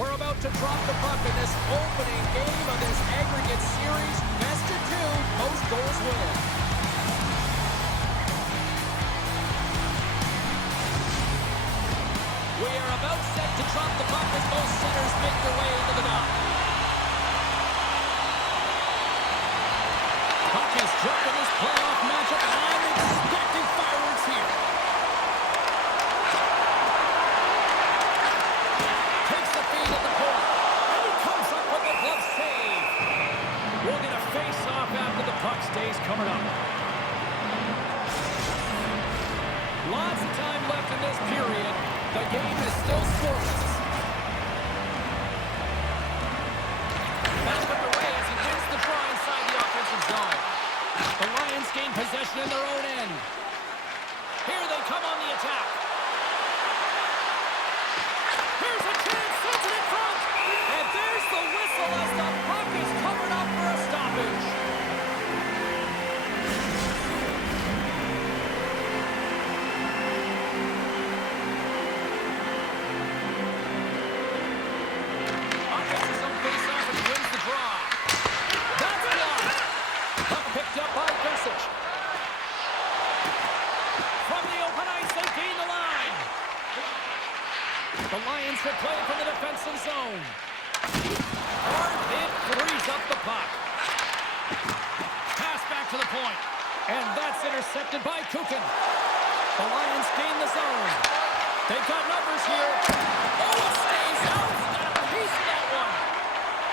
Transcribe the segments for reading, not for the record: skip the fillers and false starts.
We're about to drop the puck in this opening game of this aggregate series. Best of two, most goals win. We are about set to drop the puck as both centers make their way into the dock. Puck has jumped in this playoff matchup. I'm expecting fireworks here. Takes the feed at the point. And he comes up with the glove save. We'll get a face-off after the puck stays coming up. Lots of time left in this period. The game is still scoreless. Back underway as he wins the draw inside the offensive zone. The Lions gain possession in their own end. Here they come on the attack. Here's a chance, sends it in front. And there's the whistle as the puck is covered up for a stoppage. The Lions will play from the defensive zone. Hard hit frees up the puck. Pass back to the point. And that's intercepted by Kukin. The Lions gain the zone. They've got numbers here. Oh, it stays out. Got a piece of that one.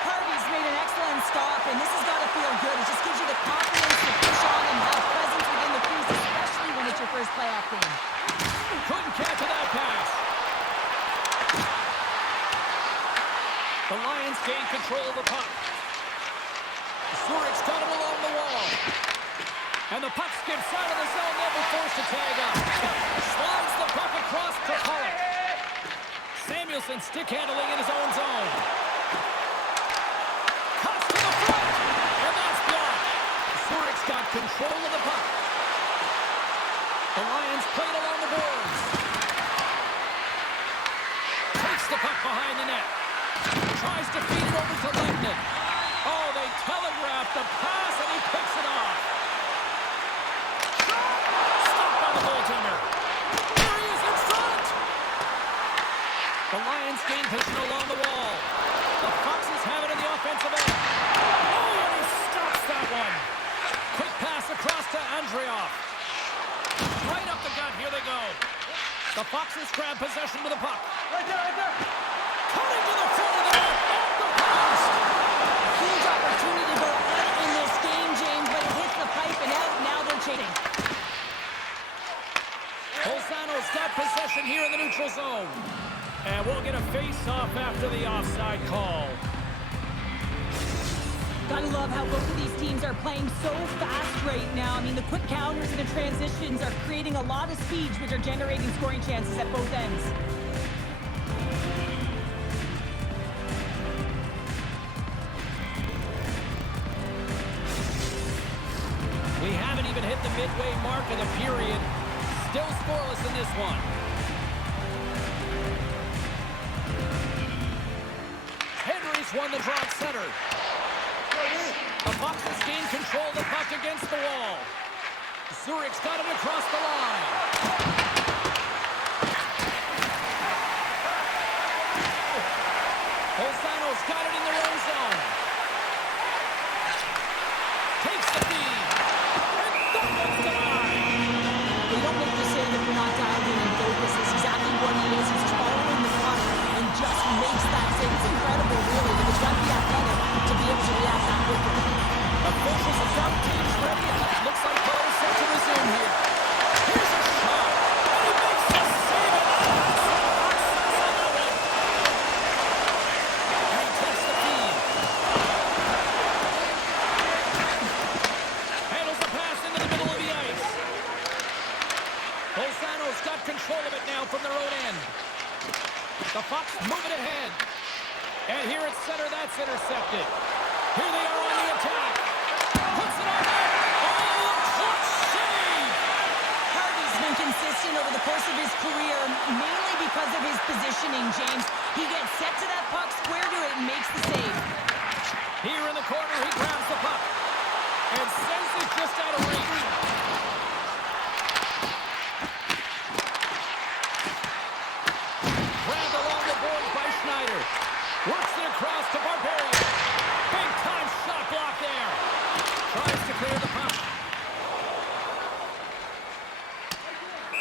Harvey's made an excellent stop, and this has got to feel good. It just gives you the confidence to push on and have presence within the crease, especially when it's your first playoff game. Couldn't catch that pass. The Lions gain control of the puck. Zurich's got it along the wall. And the puck skips out of the zone. They'll be forced to tag up. Slides the puck across to Pollock. Samuelson stick handling in his own zone. Cuts to the front. And that's blocked. Zurich's got control of the puck. The Lions played along the boards. Takes the puck behind the net. Tries to feed it over to Langdon. Oh, they telegraphed the pass, and he picks it off. Stopped by the goaltender. Here he is in front. The Lions gain position along the wall. The Foxes have it in the offensive end. Oh, and he stops that one. Quick pass across to Andreoff. Right up the gut. Here they go. The Foxes grab possession with the puck. Right there. Cutting to the front of the net, off the post. Huge opportunity to go ahead in this game, James, but it hits the pipe and out. Now they're chasing. Bolzano's got possession here in the neutral zone. And we'll get a face-off after the offside call. Gotta love how both of these teams are playing so fast right now. I mean, the quick counters and the transitions are creating a lot of speed, which are generating scoring chances at both ends. We haven't even hit the midway mark of the period. Still scoreless in this one. Henry's won the draw at center. The Foxes gain control of the puck against the wall. Zurich's got it across the line. Bolzano's got it in their own zone. Takes the feed. They don't make the save if you're not dialed in and focused. It's exactly what he is. He's following the puck and just makes that save. It's incredible, really, that he's got the athletic to be able to react that quickly. Officials have got teams ready. It looks like play is set to resume here. Here's a shot. And he makes the save. And he takes the feed. Handles the pass into the middle of the ice. Bolzano's got control of it now from their own end. The Fox move it ahead. And here at center, that's intercepted. Here they are on the attack. Puts it on there. Oh, clutch save! Harvey's been consistent over the course of his career, mainly because of his positioning, James. He gets set to that puck, and makes the save. Here in the corner, he grabs the puck and sends it just out of reach. Grabbed along the boards by Schneider. Works it across to Barbarian. Big time shot block there. Tries to clear the puck.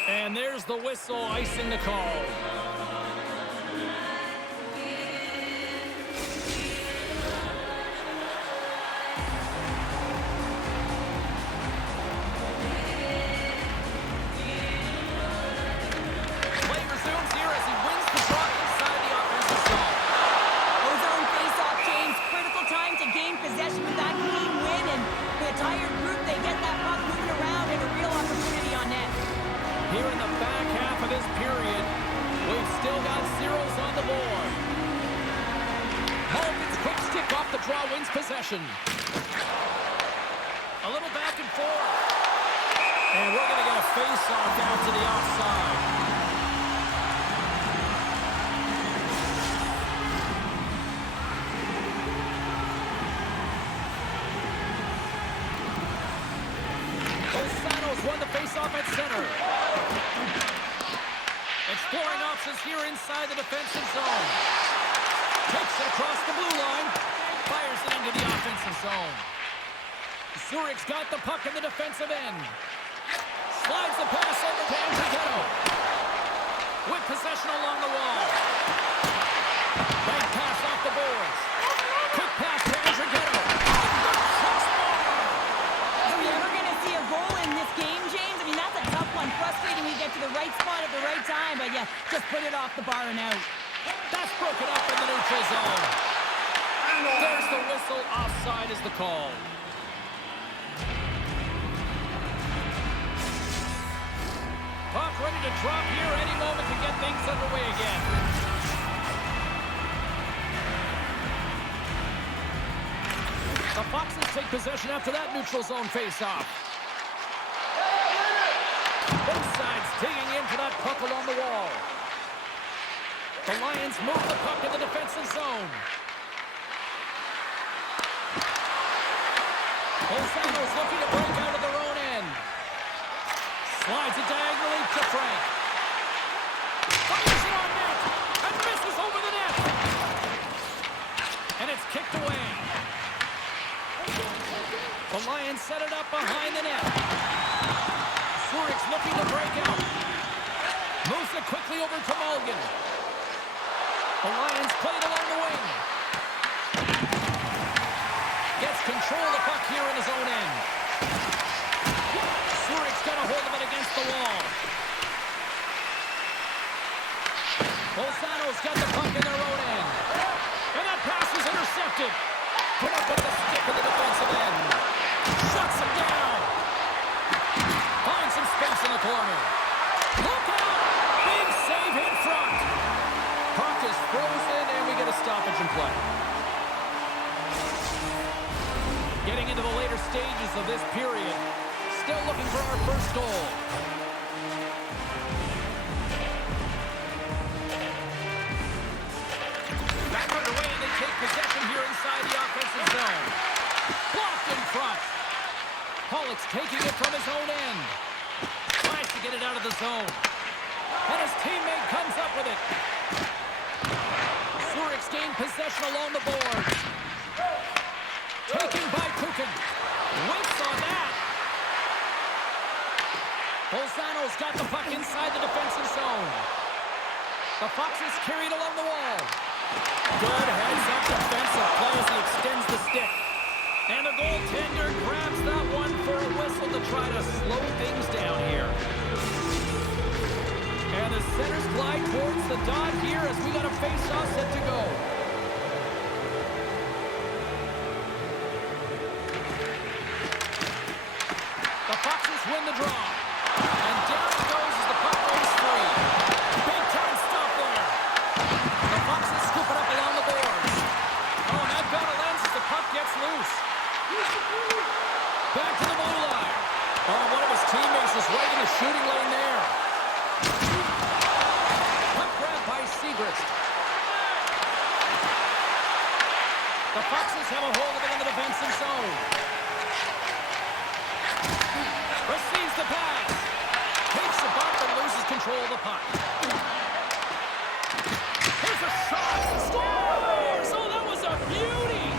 And there's the whistle, icing the call. Play resumes here as he wins the draw inside the offensive zone. Ozone face-off, James. Critical time to gain possession with that clean win, and the entire group, they get that puck moving around and a real opportunity on net. Here in the back half of this period, we've still got zeros on the board. Malkin's quick stick off the draw wins possession. A little back and forth. And we're going to get a face-off down to the offside. Bolzano's won the face-off at center. Exploring options here inside the defensive zone. Takes it across the blue line. Fires it into the offensive zone. Zurich's got the puck in the defensive end. Slides the pass over to Andrighetto. With possession along the wall. Bank pass off the boards. Quick pass to Andrighetto. Are we ever going to see a goal in this game, James? I mean, that's a tough one. Frustrating we get to the right spot at the right time, but yeah, just put it off the bar and out. That's broken up in the neutral zone. There's the whistle. Offside is the call. Puck ready to drop here any moment to get things underway again. The Foxes take possession after that neutral zone face-off. Both sides digging in for that puck along the wall. The Lions move the puck in the defensive zone. Bolzano's looking to break out of their own end. Slides it diagonally to Frank. Fires it on net and misses over the net. And it's kicked away. The Lions set it up behind the net. Zurich's looking to break out. Moves it quickly over to Mulligan. The Lions play it along the wing. Gets control of the puck here in his own end. Zurich's got a hold of it against the wall. Bolzano's got the puck in their own end. And that pass is intercepted. Put up with the stick in the defensive end. Shuts him down. Finds some space in the corner. Look out! Big save in front. Puck is frozen, and we get a stoppage in play. Getting into the later stages of this period. Still looking for our first goal. Back underway, and they take possession here inside the offensive zone. Blocked in front. Pollock's taking it from his own end. Tries to get it out of the zone. And his teammate comes up with it. Zurich's gained possession along the boards. Taken by Kukin. Whips on that. Bolzano's got the puck inside the defensive zone. The Foxes carried along the wall. Good heads-up defensive play as he extends the stick. And the goaltender grabs that one for a whistle to try to slow things down here. And the centers glide towards the dot here as we got a face-off set to go. The Foxes win the draw. And down it goes as the puck goes free. Big time stop there. The Foxes scoop it up along the boards. Oh, and that battle ends as the puck gets loose. Back to the blue line. Oh, one of his teammates is right in the shooting lane there. Puck grab by Segrist. The Foxes have a hold of it in the defensive zone. Receives the pass. Takes the bump and loses control of the puck. Here's a shot. Scores! Oh, that was a beauty.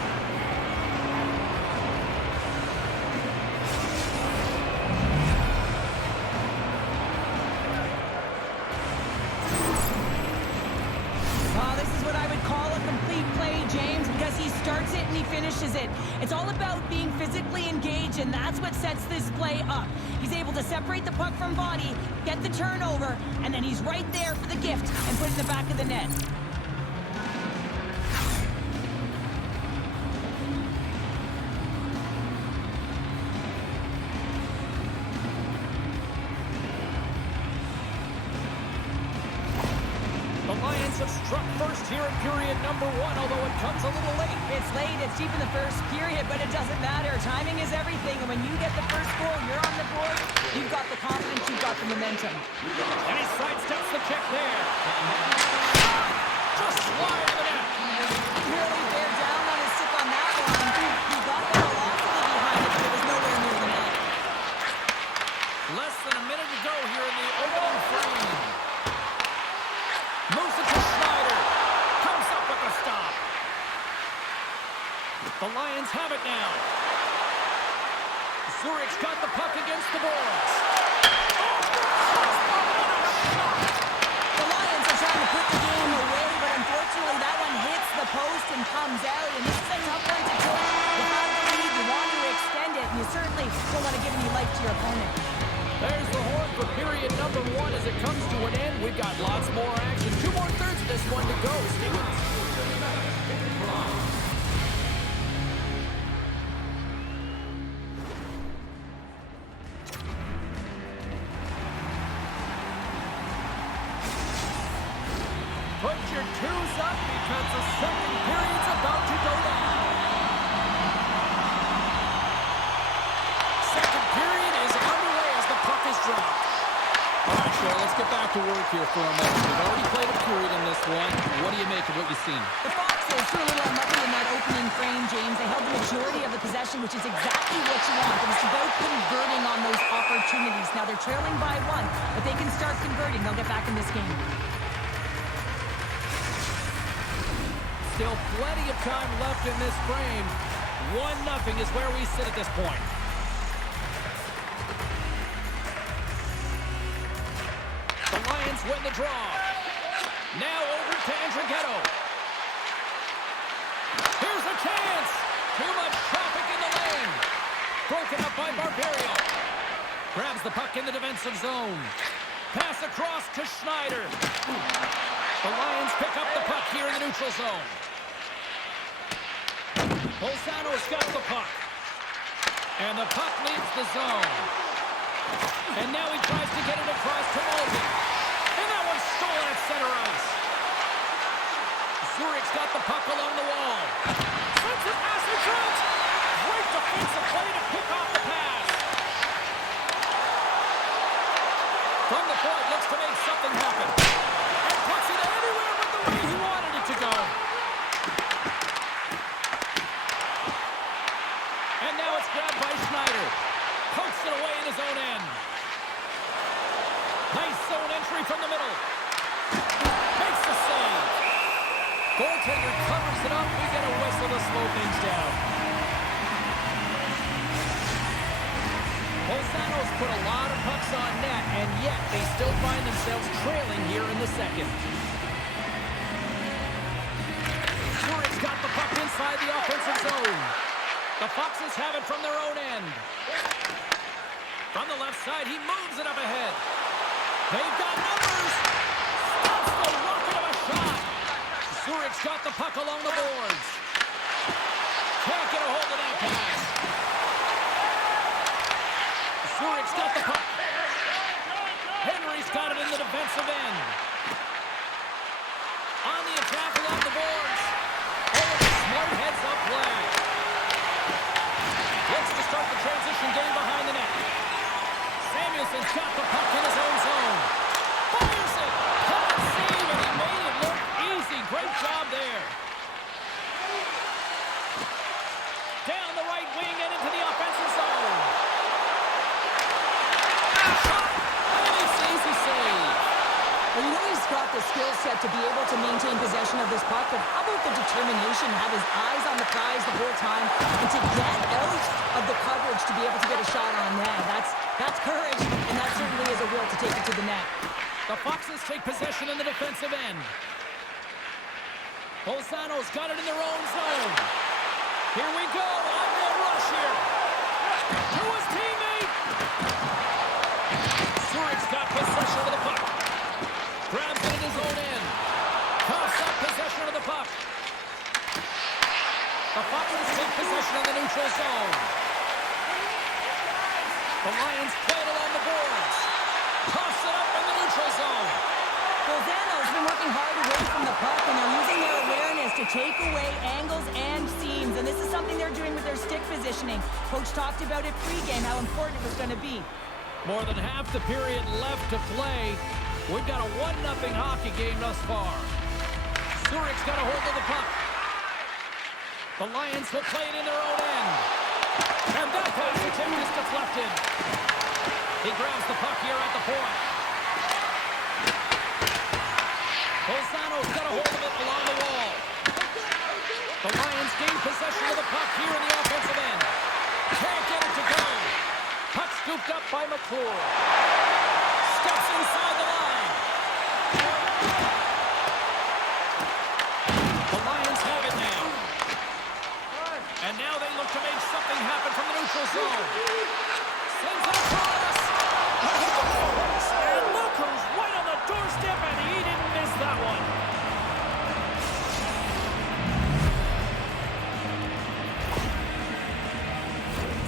This is what I would call a complete play, James, because he starts it and he finishes it. It's all about being physically engaged, and that's what sets this play up. He's able to separate the puck from body, get the turnover, and then he's right there for the gift and put it in the back of the net. The Lions have struck first here in period number 1, although it comes a little late. It's late, it's deep in the first period, but it doesn't matter. Timing is everything, and when you get the first goal, you're on the board, you've got the confidence, you've got the momentum. And he sidesteps the check there. Just wide of the net. Really bear down on his stick on that one. He got the velocity behind it, but it was nowhere near the net. Less than a minute to go here in the opening frame. Moves it to Schneider. Comes up with a stop. The Lions have it now. Zurich's got the puck against the boards. The Lions are trying to put the game away, but unfortunately that one hits the post and comes out, and this is a tough one to take. You have the lead, you want to extend it, and you certainly don't want to give any life to your opponent. There's the horn for period number 1 as it comes to an end. We've got lots more action. 2 more thirds of this one to go. Stay with us. Put your twos up because the second period's about to go down. Second period is underway as the puck is dropped. All right, Cheryl, let's get back to work here for a moment. We've already played a period in this one. What do you make of what you've seen? The Foxes were a little unlucky in that opening frame, James. They held the majority of the possession, which is exactly what you want. But it's about converting on those opportunities. Now they're trailing by 1, but they can start converting. They'll get back in this game. Still plenty of time left in this frame. 1-0 is where we sit at this point. The Lions win the draw. Now over to Andrighetto. Here's a chance. Too much traffic in the lane. Broken up by Barberio. Grabs the puck in the defensive zone. Pass across to Schneider. The Lions pick up the puck here in the neutral zone. Bolzano's got the puck. And the puck leaves the zone. And now he tries to get it across to Mulligan. And that one's stolen at center ice. Zurich's got the puck along the wall. Sends it past the front. Great defensive play to pick off the pass. From the point, looks to make something happen. And puts it anywhere but the way he wanted it to go. And now it's grabbed by Schneider. Pokes it away in his own end. Nice zone entry from the middle. Makes the save. Goaltender covers it up. We get a whistle to slow things down. Bolzano's put a lot of pucks on net, and yet they still find themselves trailing here in the second. Zurich's got the puck inside the offensive zone. The Foxes have it from their own end. From the left side, he moves it up ahead. They've got numbers. Stops the rocket of a shot. Zurich's got the puck along the boards. Can't get a hold of that pass. Zurich's got the puck. Henry's got it in the defensive end. On the attack along the boards. Oh, it's a smart heads-up play. Looks to start the transition game behind the net. Samuelson's got the puck in his own zone. Fires it. Can't save, and he made it look easy. Great job there. down the right wing and into the offensive zone. Shot! And it's an easy save. Well, you know he's got the skill set to be able to maintain possession of this puck, but how about the determination, have his eyes on the prize the whole time, and to get out of the coverage to be able to get a shot on net. That's courage, and that certainly is a will to take it to the net. The Foxes take possession in the defensive end. Bolzano's got it in their own zone. Here we go, on-man rush here. To his teammate. Zurich's got possession of the puck. Grabs it in his own end. Coughs up possession of the puck. The Foxes take possession of the neutral zone. The Lions play it along the boards. Toss it up in the neutral zone. Bolzano's been working hard away from the puck, and they're using their awareness to take away angles and seams, and this is something they're doing with their stick positioning. Coach talked about it pregame, how important it was going to be. More than half the period left to play. We've got a 1-0 hockey game thus far. Zurich's got a hold of the puck. The Lions will play it in their own end. And that pass attempt is deflected. He grabs the puck here at the point. Bolzano's got a hold of it along the wall. The Lions gain possession of the puck here in the offensive end. Can't get it to go. Puck scooped up by McClure. Steps inside the line. The Lions have it now. And now they look to make something happen from the neutral zone. Sends it across. And look who's right on the doorstep, and he didn't miss that one.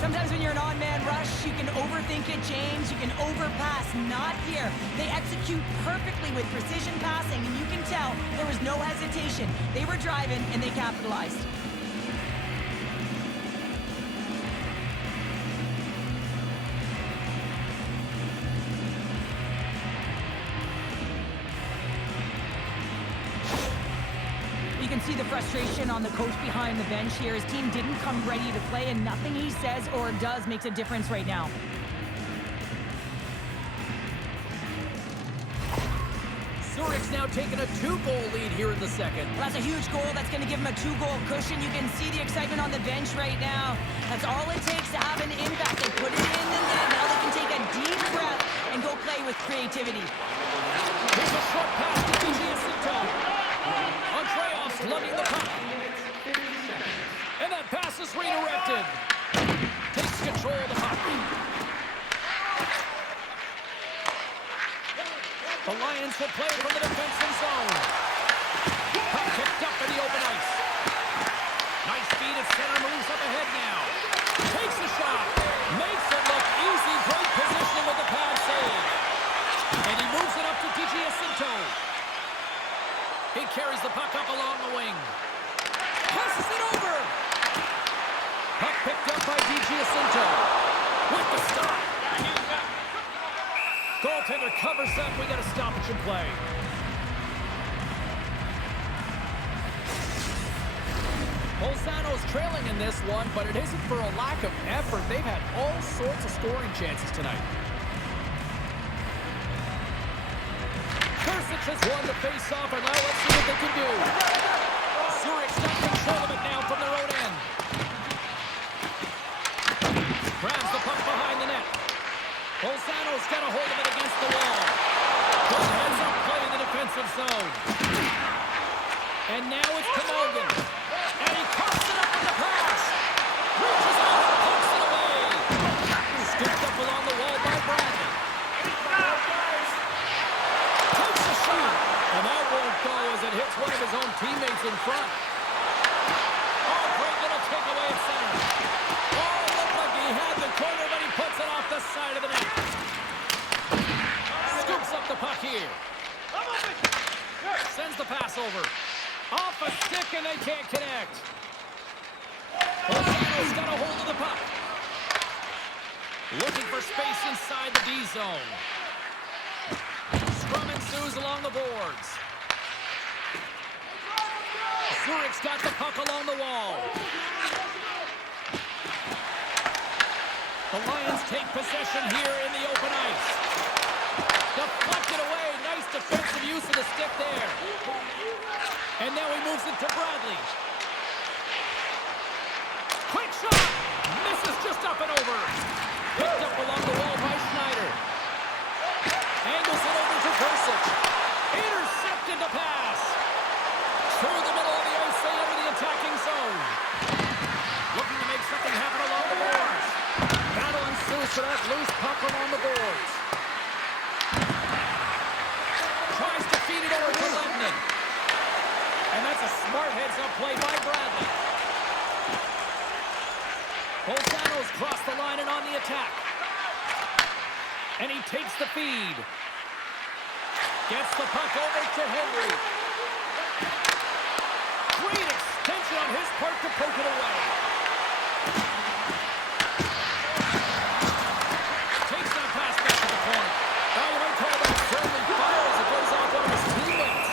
Sometimes when you're an on-man rush, you can overthink it, James. You can overpass. Not here. They execute perfectly with precision passing, and you can tell there was no hesitation. They were driving, and they capitalized. You can see the frustration on the coach behind the bench here. His team didn't come ready to play, and nothing he says or does makes a difference right now. Zurich's now taking a 2-goal lead here in the second. Well, that's a huge goal. That's going to give him a 2-goal cushion. You can see the excitement on the bench right now. That's all it takes to have an impact. They put it in the net. Now they can take a deep breath and go play with creativity. Here's a short pass to CHL. Andreas lugging the puck. And that pass is redirected. Takes control of the puck. The Lions will play from the defensive zone. Puck picked up in the open ice. Nice feed at center, moves up ahead now. Takes the shot. Makes it look easy. Great positioning with the pad save. And he moves it up to Jacinto. He carries the puck up along the wing. Passes it over. Puck picked up by Jacinto. With the stop. Goaltender covers up. We got a stoppage in play. Bolzano's trailing in this one, but it isn't for a lack of effort. They've had all sorts of scoring chances tonight. Kursic has won the face-off, and now let's see what they can do. Zurich's got control of it now from their own end. Grabs the puck behind the net. Bolzano's got a hold of it against the wall. Good heads-up play in the defensive zone. And now it's Camogan. And he cuts it up with the pass. Reaches out and pucks it away. Scooped up along the wall by Bradley. Takes a shot. And that won't go as it hits one of his own teammates in front. Oh, great little takeaway at center. Oh, it looked like he had the corner, but he puts it off the side of the net. Scoops up the puck here. Sends the pass over. Off a stick, and they can't connect. Bolzano's got a hold of the puck. Looking for space inside the D zone. Scrum ensues along the boards. Zurich's got the puck along the wall. The Lions take possession here in the open ice. Deflected away. Nice defensive use of the stick there. And now he moves it to Bradley. Quick shot. Misses just up and over. Picked up along the wall by Schneider. Angles it over to Versic. Intercepted the pass. Through the middle of the ice, they enter the attacking zone. Looking to make something happen along the boards. Battle ensues for that loose puck along the boards. Tries to feed it over to Lemnon. And that's a smart heads-up play by Bradley. Bolzano's crossed the line and on the attack. And he takes the feed. Gets the puck over to Henry. Great extension on his part to poke it away. Takes that pass back to the corner. Now you might call that friendly fire as it goes off on his teammates.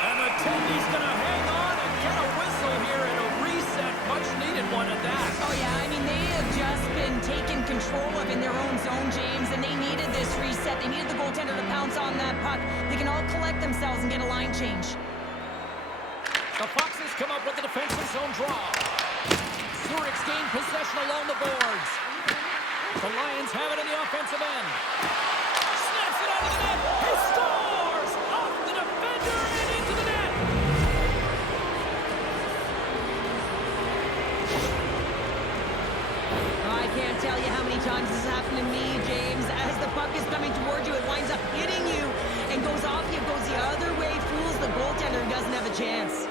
And the Tendy's going to hang on and get a whistle here and a reset. Much needed one at that. Oh, yeah, I mean, they have just been taken control of in their own zone, James, and they needed this reset. They needed the goaltender to pounce on that puck. They can all collect themselves and get a line change. The Foxes come up with the defensive zone draw. Zurich's gained possession along the boards. The Lions have it in the offensive end. Snaps it out of the net. He scores! Off the defender and into the net. I can't tell you how many times this has happened to me, James. As the puck is coming towards you, it winds up hitting you and goes off you, goes the other way, fools the goaltender who doesn't have a chance.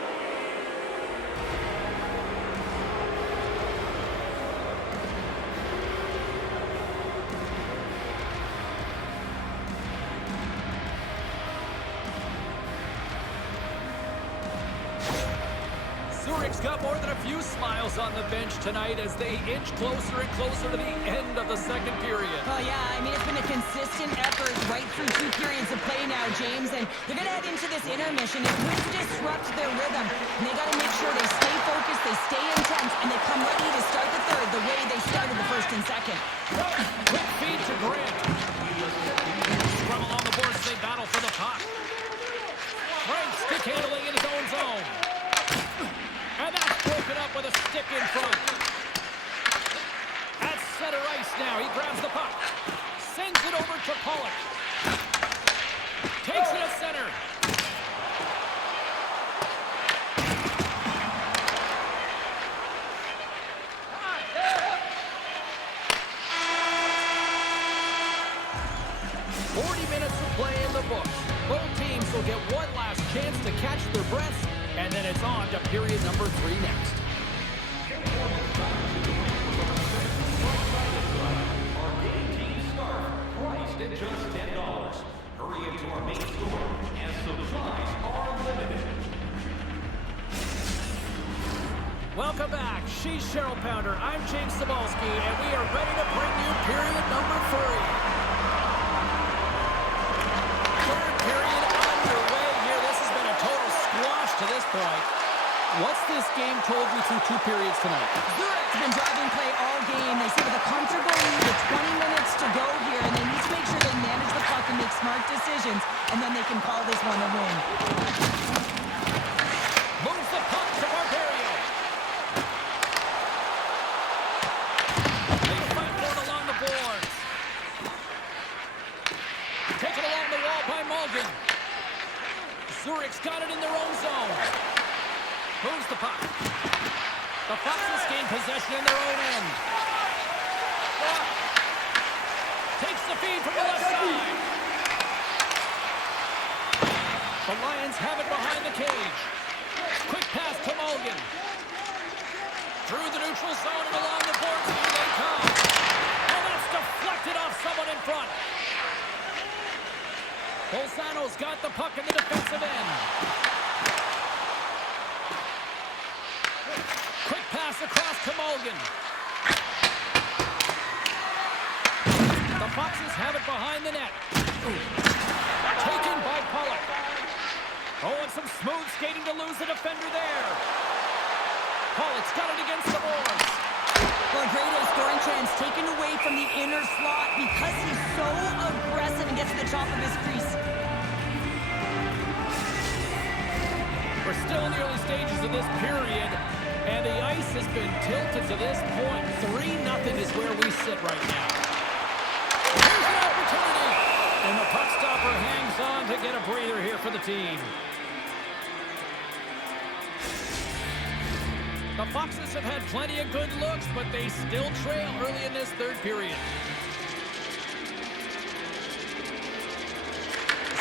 Zurich's got more than a few smiles on the bench tonight as they inch closer and closer to the end of the second period. Oh, yeah, I mean, it's been a consistent effort right through 2 periods of play now, James, and they're going to head into this intermission. It could disrupt their rhythm, and they got to make sure they stay focused, they stay intense, and they come ready to start the third the way they started the first and second. Quick feed to Grant. Scrum along the boards as they battle for the puck. Frank stick handling in his own zone. And that's broken up with a stick in front. At center ice now. He grabs the puck. Sends it over to Pollock. Takes it at center. Play in the books. Both teams will get one last chance to catch their breaths, and then it's on to period number 3 next. Our game team scarf, priced at just $10. Hurry into our main store, and supplies are limited. Welcome back. She's Cheryl Pounder. I'm James Cebulski, and we are ready to bring you period number 3. To this point, what's this game told you through 2 periods tonight? Zurich's been driving play all game. They sit with a comfortable lead with 20 minutes to go here, and they need to make sure they manage the puck and make smart decisions, and then they can call this one a win. Moves the puck to Barberio. They fight for it along the boards. Taken along the wall by Malgin. Zurich's got it in their own zone. Moves the puck. The Foxes gain possession in their own end. Takes the feed from the left side. The Lions have it behind the cage. Quick pass to Malgin. Through the neutral zone and along the boards. Here they come. And that's deflected off someone in front. Bolzano's got the puck in the defensive end. Quick pass across to Malgin. The Foxes have it behind the net. Taken by Pollock. Oh, and some smooth skating to lose the defender there. Pollock's got it against the boards. Well, a great scoring chance taken away from the inner slot because he's so aggressive and gets to the top of his crease. We're still in the early stages of this period, and the ice has been tilted to this point. 3-0 is where we sit right now. Here's an opportunity, and the puck stopper hangs on to get a breather here for the team. The Foxes have had plenty of good looks, but they still trail early in this third period.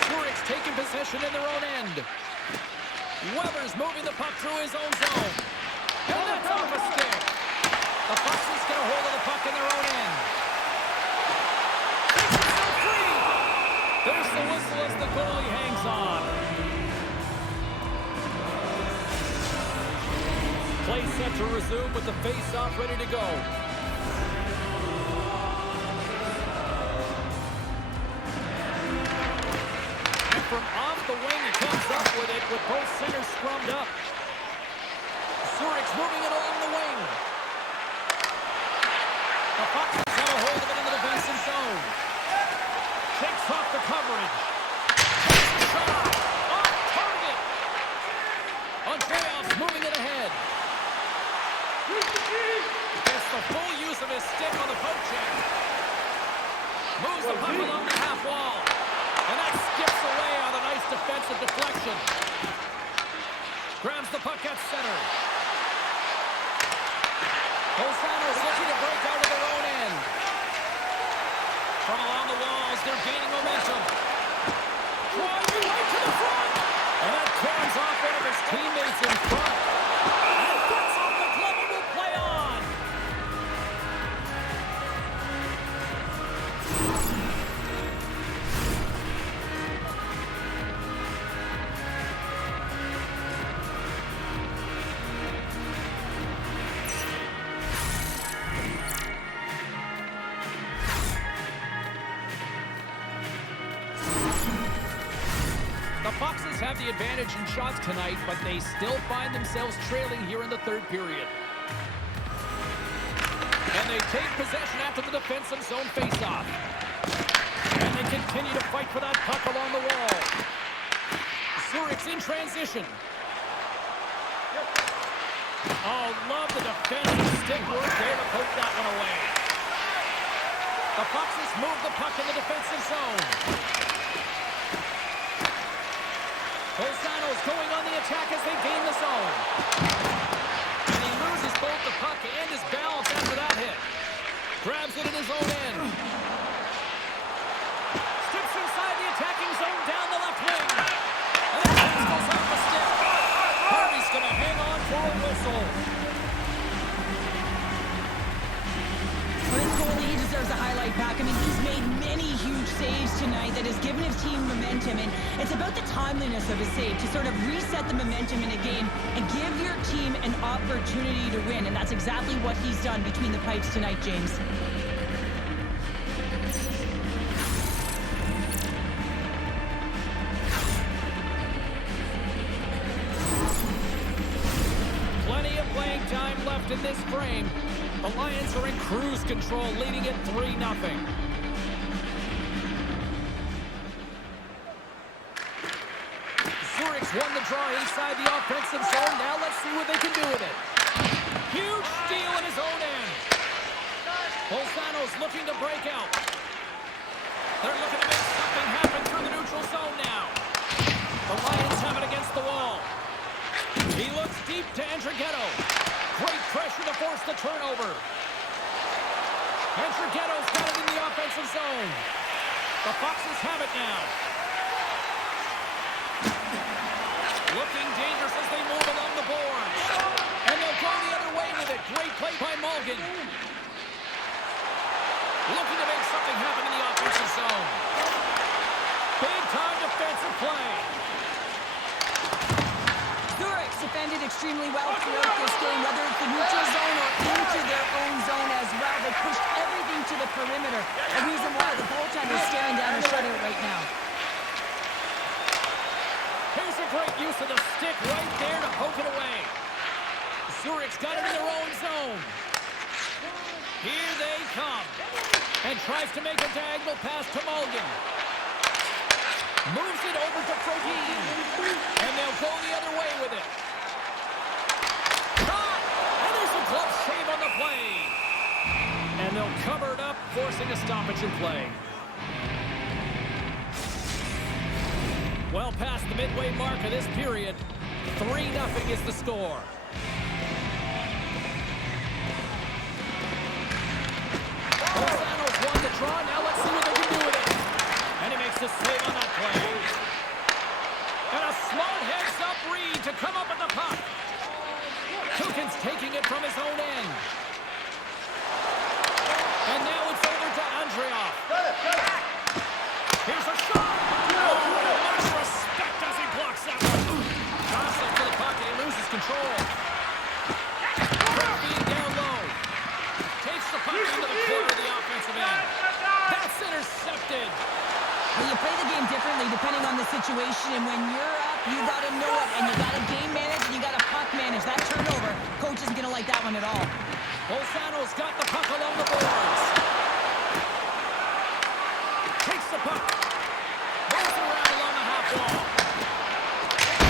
Zurich's taking possession in their own end. Weber's moving the puck through his own zone. And that's off a stick. The Foxes get a hold of the puck in their own end. Takes himself free. There's the whistle as the goalie hangs on. Play set to resume with the face-off ready to go. And from off the wing, he comes up with it with both centers scrummed up. Zurich's moving it along the wing. The Foxes have a hold of it in the defensive zone. Takes off the coverage. Takes the shot. Off target. Andreev's moving it ahead. Gets the full use of his stick on the poke check. Moves the puck along the half wall. And that skips away on a nice defensive deflection. Grabs the puck at center. Bolzano's looking to break out of their own end. From along the walls, they're gaining momentum. Driving right to the front. And that tears off one of his teammates in front. And puts off the glove and will play on. The Foxes have the advantage in shots tonight, but they still find themselves trailing here in the third period. And they take possession after the defensive zone faceoff. And they continue to fight for that puck along the wall. Zurich's in transition. Oh, love the defensive stick work there to poke that one away. The Foxes move the puck in the defensive zone. Bolzano's going on the attack as they gain the zone. And he loses both the puck and his balance after that hit. Grabs it in his own end. Steps inside the attacking zone down the left wing. And that pass goes off the stick. Harvey's going to hang on for a whistle. Well, this goalie, he deserves a highlight back. I mean, he's made many huge saves tonight that has given his team momentum, and it's about the timeliness of his save to sort of reset the momentum in a game and give your team an opportunity to win, and that's exactly what he's done between the pipes tonight, James. Plenty of playing time left in this frame. The Lions are in cruise control, leading it 3-0. Zurich's won the draw inside the offensive zone. Now let's see what they can do with it. Huge steal in his own end. Bolzano's looking to break out. They're looking to make something happen through the neutral zone now. The Lions have it against the wall. He looks deep to Andrighetto. Great pressure to force the turnover. Andrighetto's got it in the offensive zone. The Foxes have it now. Looking dangerous as they move along the boards. And they'll go the other way with it. Great play by Mulligan. Looking to make something happen in the offensive zone. Big time defensive play. Zurich's defended extremely well throughout this game, whether it's the neutral zone or into their own zone as well. They pushed everything to the perimeter. A reason why the goaltender is staring down a shutout right now. Here's a great use of the stick right there to poke it away. Zurich's got it in their own zone. Here they tries to make a diagonal pass to Mulligan. Moves it over to Frodin. And they'll go the other way with it. Shot! And there's a glove save on the play. And they'll cover it up, forcing a stoppage in play. Well past the midway mark of this period, 3-0 is the score. Lozano's won the draw. Now let's see what they can do with it. And he makes the save on that play. And a smart heads-up read to come up with the puck. Kukin's taking it from his own end. And now it's over to Andreoff. Here's a shot. Oh, much respect as he blocks that one. Jostling for the puck and he loses control. Being down low. Takes the puck into the corner of the offensive end. That's intercepted. Well, you play the game differently depending on the situation, and when you're up, you got to know it, and you got to game manage, and you got to puck manage. That turnover, coach isn't going to like that one at all. Lozano's got the puck along the boards. Takes the puck. Goes around along the half wall.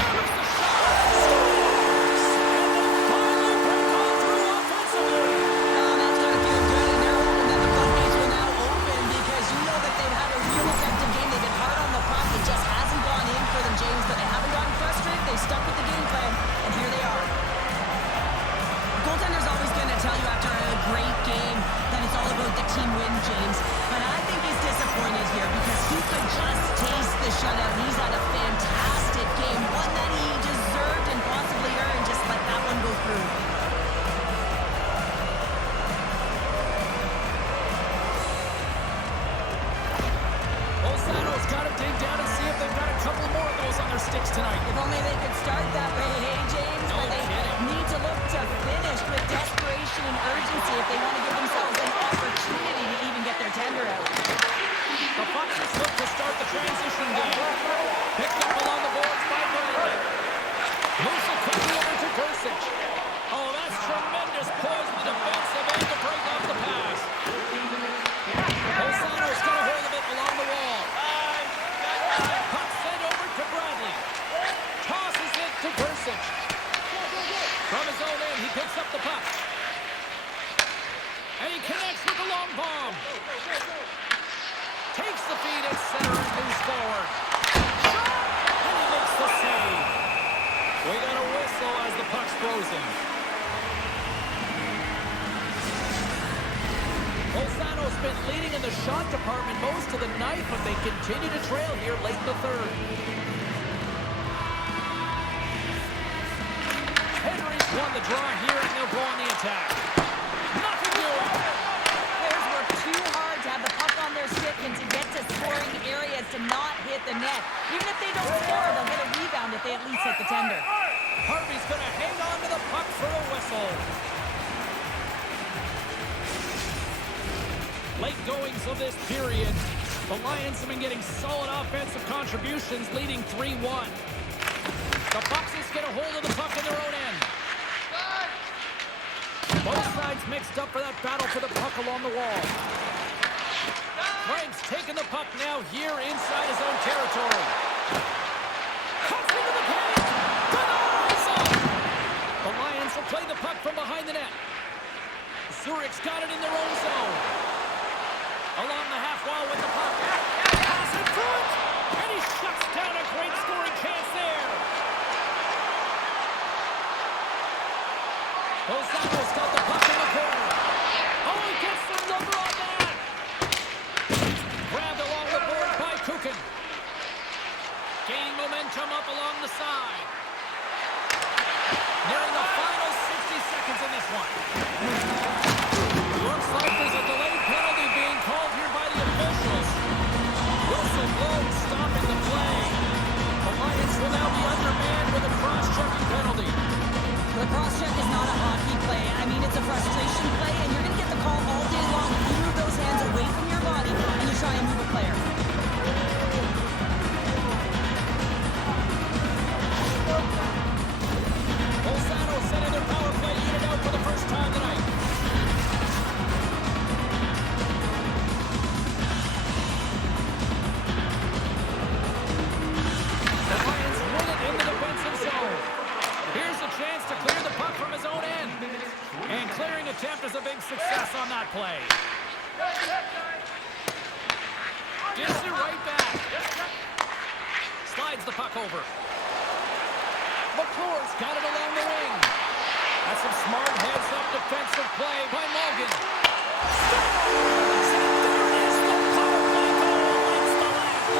Here's the shot. Scores! And they finally break on through offensively. Oh, that's got to feel good, and they're hoping that the floodgates will now open because you know that they've had a real effective game. They've been hard on the puck. It just hasn't gone in for them, James, but they haven't gotten frustrated. They stuck with the game plan, and here they are. Goaltender's always going to tell you after a great game that it's all about the team win, James. But I think he's disappointed here because he could just taste the shutout. He's had a fantastic game, one that he deserved and possibly earned. Just let that one go through. Lozano's got to dig down and see if they've got a couple more of those on their sticks tonight. If only they could start that way, hey, James? No But they kidding. need to look to finish with desperation and urgency if they want to give themselves an opportunity to even get their tender out. The Foxes look to start the transition game. Picked up along the boards by Bradley. Moves it quickly over to Gersic. Oh, that's tremendous poise in the defensive end to break off the pass. Lozano's got a hold of it along the wall. Puck sent over to Bradley. Tosses it to Gersic. From his own end, he picks up the puck. And he connects with the long bomb. Takes the feed at center and moves forward. And he makes the save. We got a whistle as the puck's frozen. Lozano's been leading in the shot department most of the night, but they continue to trail here late in the third. Henry's won the draw here, and they'll go on the attack. Nothing doing. Players work too hard to have the puck on their stick and to get to scoring areas to not hit the net. Even if they don't score, they'll get a rebound if they at least hit the tender. Harvey's going to hang on to the puck for a whistle. Late goings of this period. The Lions have been getting solid offensive contributions, leading 3-1. The Foxes get a hold of the puck in their own end. Both sides mixed up for that battle for the puck along the wall. Frank's taking the puck now here inside his own territory. Cuts into the paint. Denies him. The Lions will play the puck from behind the net. Zurich's got it in their own zone. Along the half wall with the puck. Pass in front. And he shuts down a great scoring chance there. Lozano's got the puck in the corner. Oh, he gets the number on that. Grabbed along the board by Kukin. Gaining momentum up along the side. Nearing the final 60 seconds in this one. Looks like there's a delayed penalty being called here by the officials. Whistle blows, stopping the play. The Lions will now be undermanned with a cross-checking penalty. The cross-check is not a hockey play. I mean, it's a frustration play, and you're going to get the call all day long. You move those hands away from your body, and you try and move a player. Lozano sending their power play unit out for the first time tonight. attempt is a big success on that play. Gives it right back. Slides the puck over. McClure's got it along the wing. That's some smart heads-up defensive play by Morgan. Scores! And there is the power play goal against the Lions.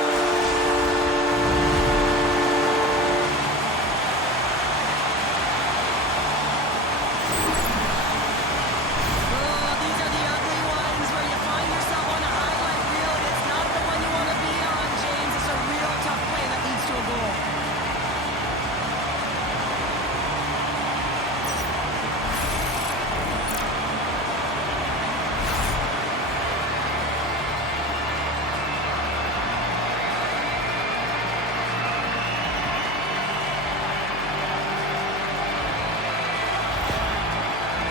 Oh, these are the ugly ones where you find yourself on a highlight reel and it's not the one you want to be on, James. It's a real tough play that leads to a goal.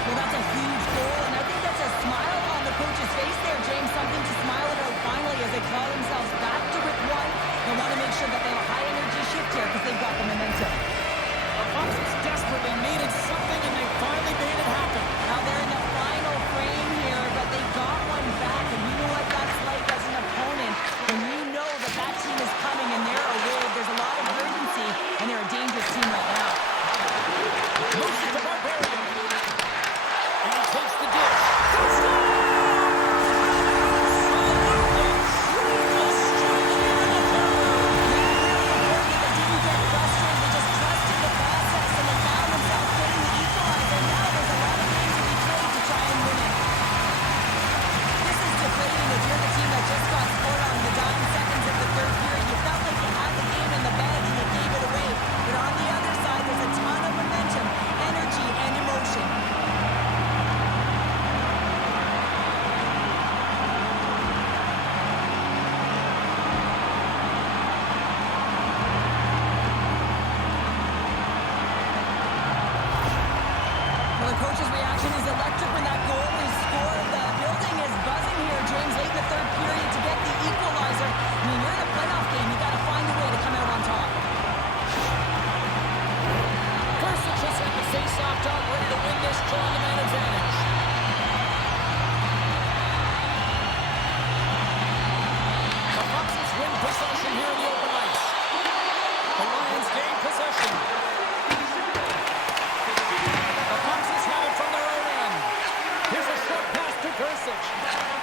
Well, that's a huge goal, and I think that's a smile on the coach's face there, James. Something to smile about finally as they claw themselves back to Rip 1. They want to make sure that they have a high-energy shift here because they've got the momentum. The Foxes desperately needed something, and they finally made it happen. Now they're in the final frame here, but they got one back, and you know what that's like as an opponent. When you know that that team is coming and they're away, there's a lot of urgency, and they're a dangerous team right now. Moves it to Barbarian. And he takes the dish. Well, the coach's reaction is electric when that goal is scored. The building is buzzing here, James, late in the third period to get the equalizer. I mean, you're in a playoff game. You got to find a way to come out on top. First, just at the face-off dot, ready to win this, drawing the man advantage. The Foxes win possession here in the open ice. The Lions gain possession. The Foxes have it from their own end. Here's a short pass to Gersic.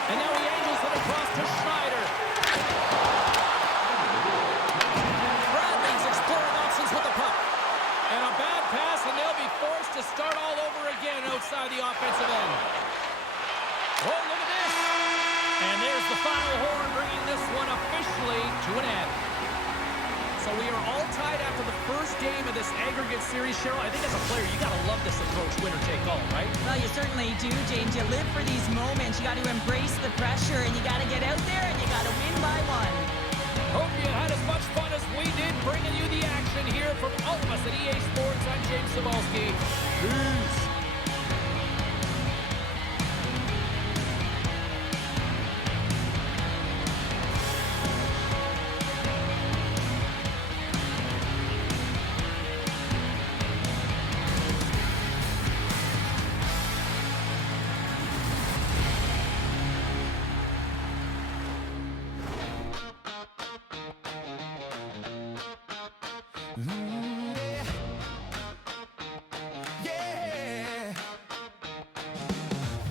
And now he angles it across to Schneider. Bradley's exploring options with the puck. And a bad pass, and they'll be forced to start all over again outside the offensive end. Oh, look at this. And there's the final horn, bringing this one officially to an end. So we are all tied after the first game of this aggregate series, Cheryl. I think as a player, you got to love this approach, winner take all, right? Well, you certainly do, James. You live for these moments. You got to embrace the pressure, and you got to get out there, and you got to win by one. Hope you had as much fun as we did bringing you the action here from all of us at EA Sports. I'm James Cybulski. Peace. Yeah.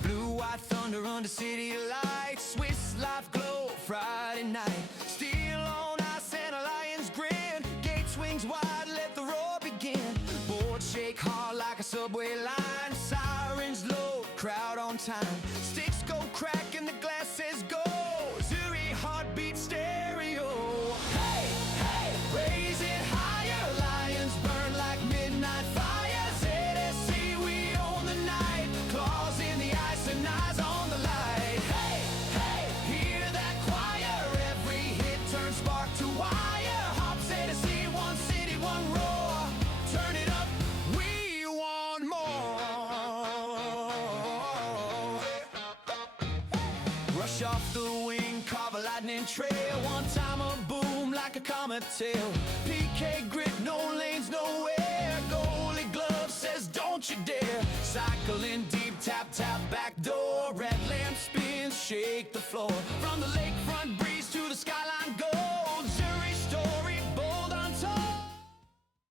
Blue, white thunder under city lights. Swiss life glow Friday night. Steel on ice and a lion's grin. Gate swings wide, let the roar begin. Boards shake hard like a subway line. Sirens low, crowd on time. Sticks go crack and the glass says go. Zuri heartbeat stereo. Hey, hey, raise it higher. Lions burn like midnight fire. ZSC, we own the night. Claws in the ice and eyes on the light. Hey, hey, hear that choir. Every hit turns spark to wire. Hop ZSC, one city, one roar. Turn it up, we want more. Rush off the wing, carve a lightning trail. One time a boom like a comet tail. PK grit, no lanes, nowhere. Goalie glove says don't you dare. Cycling deep, tap, tap, shake the floor. From the lakefront breeze